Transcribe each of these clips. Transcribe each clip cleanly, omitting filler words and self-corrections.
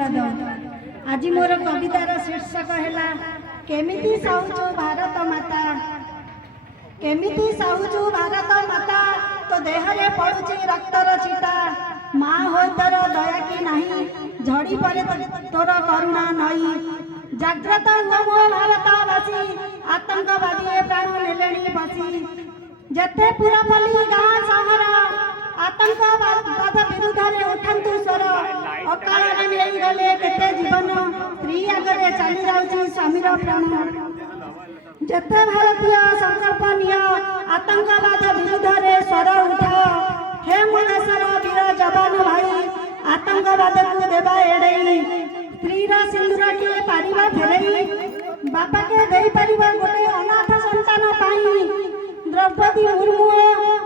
आशीर्वाद। आज मोर कवितार शीर्षक है केमिति साहुचु भारत माता। केमिति साहुचु भारत माता तो देहरे पड़ुची रक्तर छिटा। माँ हो तोर दया कि नहीं झड़ी पड़े तोर करुणा नई। जाग्रत मो भारतवासी आतंकवादी प्राण नेलेणी बसी। जते पुरपल्ली गाँ सहर आतंकवाद विरुद्ध में उठंतु स्वर। अकाल नहीं गले केते जीवन स्त्री आगे चली जाऊँ स्वामीर प्राण। जते भारतीय संकल्प निय आतंकवाद विरुद्ध में स्वर उठ। हे मो देशर वीर जवान भाई आतंकवाद को देवा एड़े। स्त्रीर सिंदूर किए पारिबा फेरई बापा के दे पारिबा गोटे अनाथ संतान पाई। द्रौपदी मुर्मू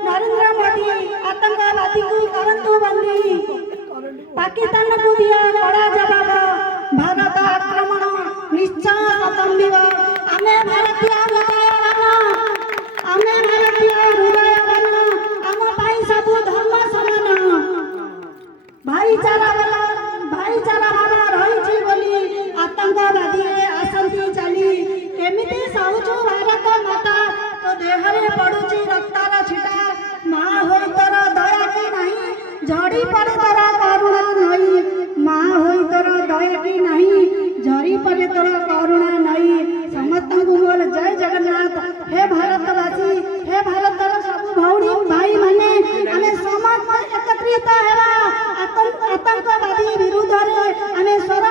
नरेंद्र मोदी आतंकवादी को करंतु बंदी। पाकिस्तान को दिया कड़ा जवाब भारत आक्रमण निश्चय खत्म। आमे भारतीय हृदयवान आमे भारतीय हृदयवान आम पाई सब धर्म समान। भाईचारा भाव रही बोली आतंकवादी आसंती चली। केमिति साहुचु भारत माता तो देहरे पड़ुची रक्तार छिटा। माँ हो तोर दया कि नहीं झड़ी पड़े तोर करुणा नई। माँ हो तोर दया कि नहीं झड़ी पड़े तोर करुणा नई। समस्त मोर जय जगन्नाथ। हे भारतवासी हे भारतर सब भौणी भाई माने आमे समस्त एकत्रित हेबा आतंकवादी विरुद्ध रे आमे स्वर